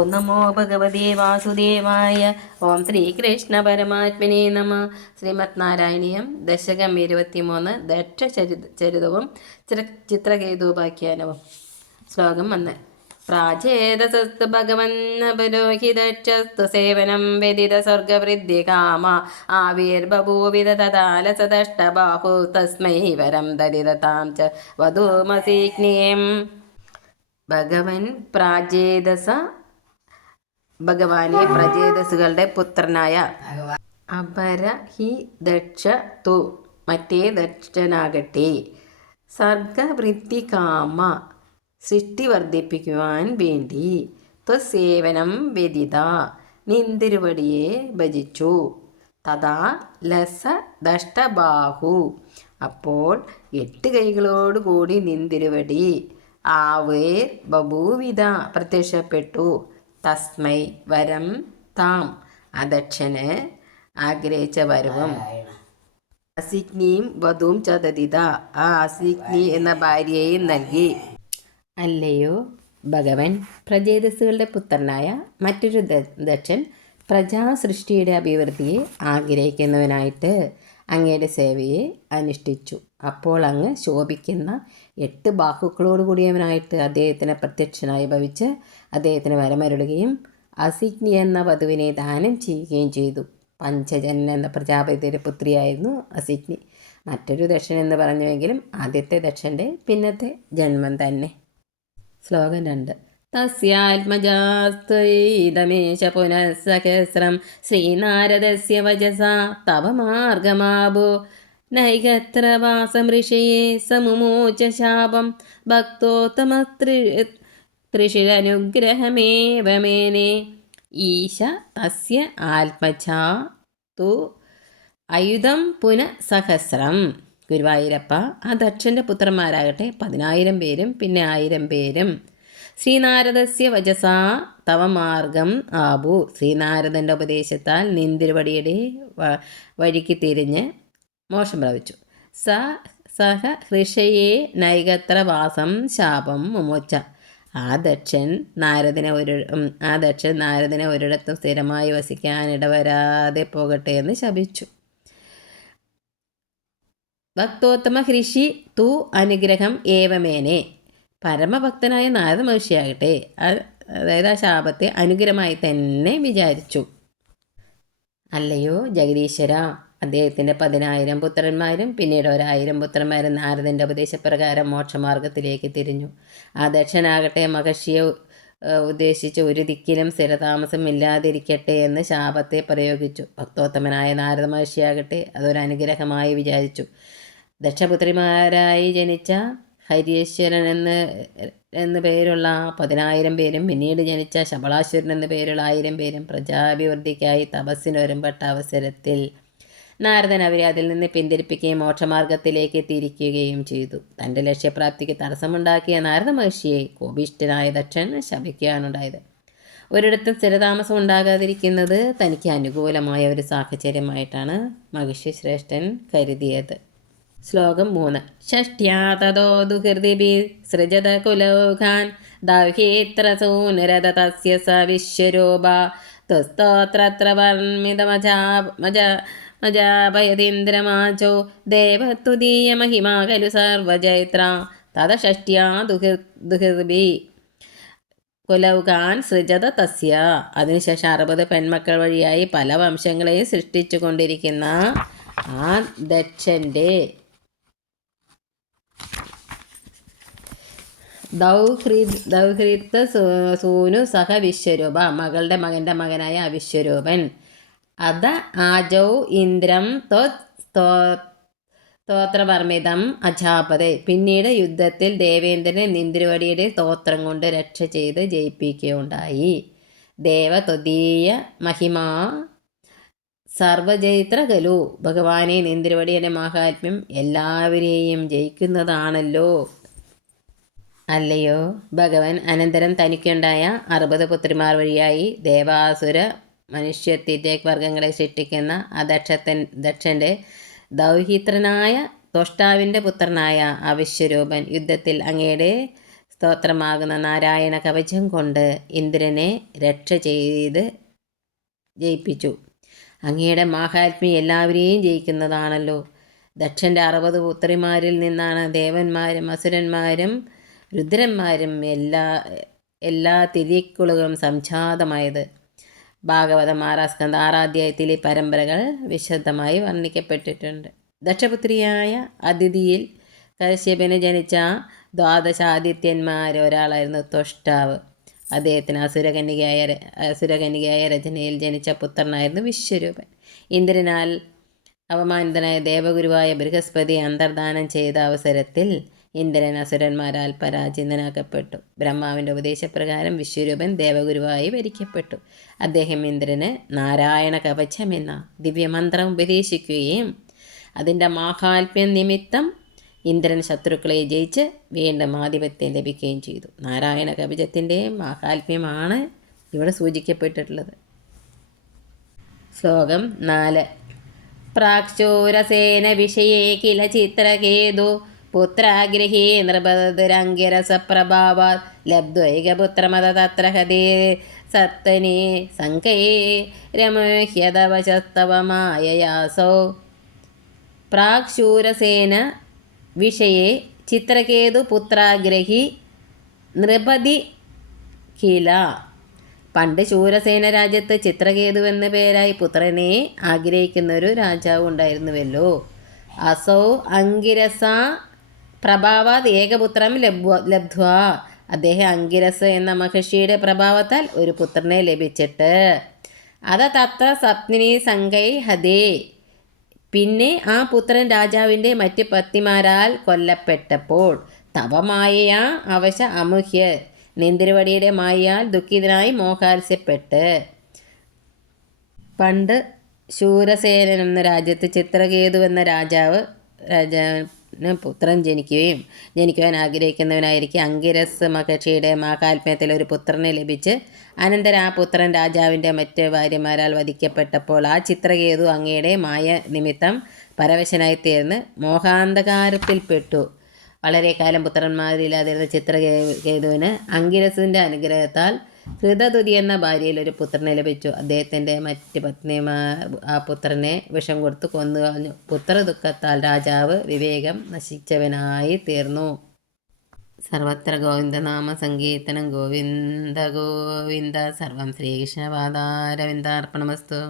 ഓം നമോ ഭഗവതേ വാസുദേവായ. ഓം ശ്രീകൃഷ്ണ പരമാത്മനേ നമ. ശ്രീമദ് നാരായണീയം ദശകം 23 ദക്ഷചരിതവും ചിത്രകേതോപാഖ്യാനവും. ശ്ലോകം 1. പ്രാചേതസസ്തു ഭഗവന്നപരോഹിതക്ഷസ്തു സേവനം വ്യതിത സ്വർഗവൃദ്ധികാമ ആവിർബഭൂവിത തഥാലസദഷ്ടബാഹു തസ്മൈ വരം ദദിതതാം ച വധൂമസീജ്ഞേയം. ഭഗവൻ പ്രാചേതസ ഭഗവാനെ പ്രചേതസ്സുകളുടെ പുത്രനായ അപരഹിദക്ഷ തു മറ്റേ ദക്ഷനാകട്ടെ സർഗവൃത്തികാമ സൃഷ്ടി വർദ്ധിപ്പിക്കുവാൻ വേണ്ടി ത്വസേവനം വ്യതിത നിന്തിരുവടിയെ ഭജിച്ചു. തഥാ ലസ ദഷ്ടബാഹു അപ്പോൾ 8 കൈകളോടുകൂടി നിന്തിരുവടി ആവേർ ബഭൂവിധ പ്രത്യക്ഷപ്പെട്ടു. തസ്മൈ വരം താം അദക്ഷന് ആഗ്രഹിച്ച വരവും അസിഗ്നിയും വധുവും ചതതിത ആ അസിഗ്നി എന്ന ഭാര്യയെയും നൽകി. അല്ലയോ ഭഗവൻ, പ്രചേതസ്സുകളുടെ പുത്രനായ മറ്റൊരു ദക്ഷൻ പ്രജാസൃഷ്ടിയുടെ അഭിവൃദ്ധിയെ ആഗ്രഹിക്കുന്നവനായിട്ട് അങ്ങയുടെ സേവയെ അനുഷ്ഠിച്ചു. അപ്പോൾ അങ്ങ് ശോഭിക്കുന്ന 8 ബാഹുക്കളോടുകൂടിയവനായിട്ട് അദ്ദേഹത്തിന് പ്രത്യക്ഷനായി ഭവിച്ച് അദ്ദേഹത്തിന് വരമരുളുകയും അസിഗ്നി എന്ന വധുവിനെ ദാനം ചെയ്യുകയും ചെയ്തു. പഞ്ചജൻ എന്ന പ്രജാപതിയുടെ പുത്രിയായിരുന്നു അസിഗ്നി. മറ്റൊരു ദക്ഷൻ എന്ന് പറഞ്ഞുവെങ്കിലും ആദ്യത്തെ ദക്ഷൻ്റെ പിന്നത്തെ ജന്മം തന്നെ. ശ്ലോകം 2. തസ്യാത്മജാസ്ത്വൈദമേശ പുനഃസഹസ്രം ശ്രീനാരദസ്യ വചസാ തവ മാർഗമാഭോ നൈകത്ര വാസം ഋഷയേ സമുമോച ശാപം ഭക്തോത്തമത്രിഷിരനുഗ്രഹമേവമേനെ ഈശ തസ്യ ആത്മജാ തു അയുധം പുനഃസഹസ്രം. ഗുരുവായൂരപ്പ, ആ ദക്ഷൻ്റെ പുത്രന്മാരാകട്ടെ 10,000 പേരും പിന്നെ 1000 പേരും. ശ്രീനാരദസ്യ വചസാ തവ മാർഗം ആബു ശ്രീനാരദൻ്റെ ഉപദേശത്താൽ നിന്തിരുവടിയുടെ വഴിക്ക് തിരിഞ്ഞ് മോക്ഷം പ്രാപിച്ചു. സഹ ഹൃഷയെ നൈകത്ര വാസം ശാപം മുമോച്ച ആ ദക്ഷൻ നാരദനെ ഒരിടത്തും സ്ഥിരമായി വസിക്കാൻ ഇടവരാതെ പോകട്ടെ എന്ന് ശപിച്ചു. ഭക്തോത്തമ ഹൃഷി തു അനുഗ്രഹം ഏവമേനെ പരമഭക്തനായ നാരദ മഹർഷിയാകട്ടെ അതായത് ആ ശാപത്തെ അനുഗ്രഹമായി തന്നെ വിചാരിച്ചു. അല്ലയോ ജഗദീശ്വര, അദ്ദേഹത്തിൻ്റെ 10,000 പുത്രന്മാരും പിന്നീട് 1,000 പുത്രന്മാരും നാരദൻ്റെ ഉപദേശപ്രകാരം മോക്ഷമാർഗത്തിലേക്ക് തിരിഞ്ഞു. ആ ദക്ഷനാകട്ടെ മഹർഷിയെ ഉദ്ദേശിച്ച് ഒരു ദിക്കിലും സ്ഥിരതാമസം ഇല്ലാതിരിക്കട്ടെ എന്ന് ശാപത്തെ പ്രയോഗിച്ചു. ഭക്തോത്തമനായ നാരദ മഹർഷിയാകട്ടെ അതൊരു അനുഗ്രഹമായി വിചാരിച്ചു. ദക്ഷപുത്രിമാരായി ജനിച്ച ഹരീശ്വരൻ എന്ന് പേരുള്ള 10,000 പേരും പിന്നീട് ജനിച്ച ശബളാശ്വരൻ എന്ന് പേരുള്ള 1000 പേരും പ്രജാഭിവൃദ്ധിക്കായി തപസ്സിന് ഒരുമ്പെട്ട അവസരത്തിൽ നാരദൻ അവരെ അതിൽ നിന്ന് പിന്തിരിപ്പിക്കുകയും മോക്ഷമാർഗത്തിലേക്ക് തിരിക്കുകയും ചെയ്തു. തൻ്റെ ലക്ഷ്യപ്രാപ്തിക്ക് തടസ്സമുണ്ടാക്കിയ നാരദ മഹർഷിയെ കോപിഷ്ഠനായ ദക്ഷൻ ശപിക്കുകയാണുണ്ടായത്. ഒരിടത്തും സ്ഥിരതാമസം ഉണ്ടാകാതിരിക്കുന്നത് തനിക്ക് അനുകൂലമായ ഒരു സാഹചര്യമായിട്ടാണ് മഹർഷി ശ്രേഷ്ഠൻ കരുതിയത്. ശ്ലോകം 3. ഷഷ്ട്യാ തതോ ദുഹൃതിഭി സൃജത കുലൗഘാൻ ദൗഹീത്ര സൂനരത തസ്യ സ വിശ്വരൂപ തുസ്തോത്ര വർണ്മിതമജാഭയതീന്ദ്രമാചോ ദേവത്തുദീയ മഹിമാ ഖലു സർവജൈത്ര തത ഷഷ്ട്യാ ദുഹൃതിഭി കുലൗഘാൻ സൃജത തസ്യ. അതിനുശേഷം 60 പെൺമക്കൾ വഴിയായി പല വംശങ്ങളെയും സൃഷ്ടിച്ചു കൊണ്ടിരിക്കുന്ന ആ ദക്ഷൻ്റെ ദൗഹൃത സൂനു സഹ വിശ്വരൂപ മകളുടെ മകൻ്റെ മകനായ വിശ്വരൂപൻ അത ആജൗ ഇന്ദ്രം സ്തോത്രവർമ്മിതം അജാപതേ പിന്നീട് യുദ്ധത്തിൽ ദേവേന്ദ്രനെ നിന്തിരുവടിയുടെ സ്തോത്രം കൊണ്ട് രക്ഷ ചെയ്ത് ജയിപ്പിക്കുകയുണ്ടായി. ദേവത്വദീയ മഹിമാ സർവജൈത്ര ഖലു ഭഗവാനെ നിന്തിരുവടിയുടെ മഹാത്മ്യം എല്ലാവരെയും ജയിക്കുന്നതാണല്ലോ. അല്ലയോ ഭഗവൻ, അനന്തരം തനിക്കുണ്ടായ 60 പുത്രിമാർ വഴിയായി ദേവാസുര മനുഷ്യത്തിൻ്റെ വർഗങ്ങളെ സൃഷ്ടിക്കുന്ന ആ ദക്ഷൻ്റെ ദൗഹിത്രനായ ത്വഷ്ടാവിൻ്റെ പുത്രനായ ആ വിശ്വരൂപൻ യുദ്ധത്തിൽ അങ്ങയുടെ സ്തോത്രമാകുന്ന നാരായണ കവചം കൊണ്ട് ഇന്ദ്രനെ രക്ഷ ചെയ്ത് ജയിപ്പിച്ചു. അങ്ങയുടെ മാഹാത്മ്യം എല്ലാവരെയും ജയിക്കുന്നതാണല്ലോ. ദക്ഷൻ്റെ 60 പുത്രിമാരിൽ നിന്നാണ് ദേവന്മാരും അസുരന്മാരും രുദ്രന്മാരും എല്ലാ തിരിക്കുളുകളും സംജാതമായത്. ഭാഗവതം 6-ാം സ്കന്ധം 6-ാം അധ്യായത്തിൽ ഈ പരമ്പരകൾ വിശദമായി വർണ്ണിക്കപ്പെട്ടിട്ടുണ്ട്. ദക്ഷപുത്രിയായ അതിഥിയിൽ കശ്യപന് ജനിച്ച ഒരാളായിരുന്നു ത്വഷ്ടാവ്. അദ്ദേഹത്തിന് അസുരകന്യകയായ രചനയിൽ ജനിച്ച പുത്രനായിരുന്നു വിശ്വരൂപൻ. ഇന്ദ്രനാൽ അവമാനിതനായ ദേവഗുരുവായ ബൃഹസ്പതി അന്തർദാനം ചെയ്ത അവസരത്തിൽ ഇന്ദ്രൻ അസുരന്മാരാൽ പരാജിതനാക്കപ്പെട്ടു. ബ്രഹ്മാവിൻ്റെ ഉപദേശപ്രകാരം വിശ്വരൂപൻ ദേവഗുരുവായി ഭരിക്കപ്പെട്ടു. അദ്ദേഹം ഇന്ദ്രന് നാരായണ കവചം എന്ന ദിവ്യമന്ത്രം ഉപദേശിക്കുകയും അതിൻ്റെ മാഹാത്മ്യം നിമിത്തം ഇന്ദ്രൻ ശത്രുക്കളെ ജയിച്ച് വീണ്ടും ആധിപത്യം ലഭിക്കുകയും ചെയ്തു. നാരായണ കവചത്തിൻ്റെ മാഹാത്മ്യമാണ് ഇവിടെ സൂചിക്കപ്പെട്ടിട്ടുള്ളത്. ശ്ലോകം 4. പ്രാക്ശൂരസേന വിഷയേ കില ചിത്രകേതു പുത്രാഗ്രഹീ നൃപതുരംഗിരസപ്രഭാവാത് ലബ്ധ്വൈകപുത്രമത തത്ര ഹതേ സത്തനേ സംകയേ രമഹ്യതവശസ്തവ മായയാസോ. പ്രാക്ശൂരസേന വിഷയേ ചിത്രകേതു പുത്രാഗ്രഹി നൃപതി കില. പണ്ട് ശൂരസേന രാജ്യത്ത് ചിത്രകേതു എന്ന പേരായി പുത്രനെ ആഗ്രഹിക്കുന്നൊരു രാജാവ് ഉണ്ടായിരുന്നുവല്ലോ. അസൗ അങ്കിരസ പ്രഭാവാത് ഏകപുത്രം ലബ്ധ്വ. അദ്ദേഹം അങ്കിരസ് എന്ന മഹർഷിയുടെ പ്രഭാവത്താൽ ഒരു പുത്രനെ ലഭിച്ചിട്ട് അത തത്ര സപ്തനി സംഘൈ ഹതേ. പിന്നെ ആ പുത്രൻ രാജാവിൻ്റെ മറ്റ് പത്നിമാരാൽ കൊല്ലപ്പെട്ടപ്പോൾ തവമായയാ അവശ അമുഹ്യ. നിന്തിരുവടിയുടെ മായയാൽ ദുഃഖിതനായി മോഹാത്സ്യപ്പെട്ട്. പണ്ട് ശൂരസേനൻ എന്ന രാജ്യത്ത് ചിത്രകേതു എന്ന രാജാവിന് പുത്രൻ ജനിക്കുവാൻ ആഗ്രഹിക്കുന്നവനായിരിക്കും അങ്കിരസ് മഹർഷിയുടെ മാഹാത്മ്യത്തിൽ ഒരു പുത്രനെ ലഭിച്ച് അനന്തരം ആ പുത്രൻ രാജാവിൻ്റെ മറ്റ് ഭാര്യമാരാൽ വധിക്കപ്പെട്ടപ്പോൾ ആ ചിത്രകേതു അങ്ങയുടെ മായ നിമിത്തം പരവശനായിത്തീർന്ന് മോഹാന്ധകാരത്തിൽപ്പെട്ടു. വളരെ കാലം പുത്രന്മാരില്ലാതിരുന്ന ചിത്രകേതുവിന് അങ്കിരസിൻ്റെ അനുഗ്രഹത്താൽ ഹൃതതുതി എന്ന ഭാര്യയിൽ ഒരു പുത്രനെ ലഭിച്ചു. അദ്ദേഹത്തിൻ്റെ മറ്റ് പത്നിമാർ ആ പുത്രനെ വിഷം കൊടുത്ത് കൊന്നുകളഞ്ഞു. പുത്രദുഃഖത്താൽ രാജാവ് വിവേകം നശിച്ചവനായി തീർന്നു. സർവത്ര ഗോവിന്ദനാമ സങ്കീർത്തനം. ഗോവിന്ദ ഗോവിന്ദ. സർവം ശ്രീകൃഷ്ണപാദാരവിന്ദാർപ്പണമസ്തു.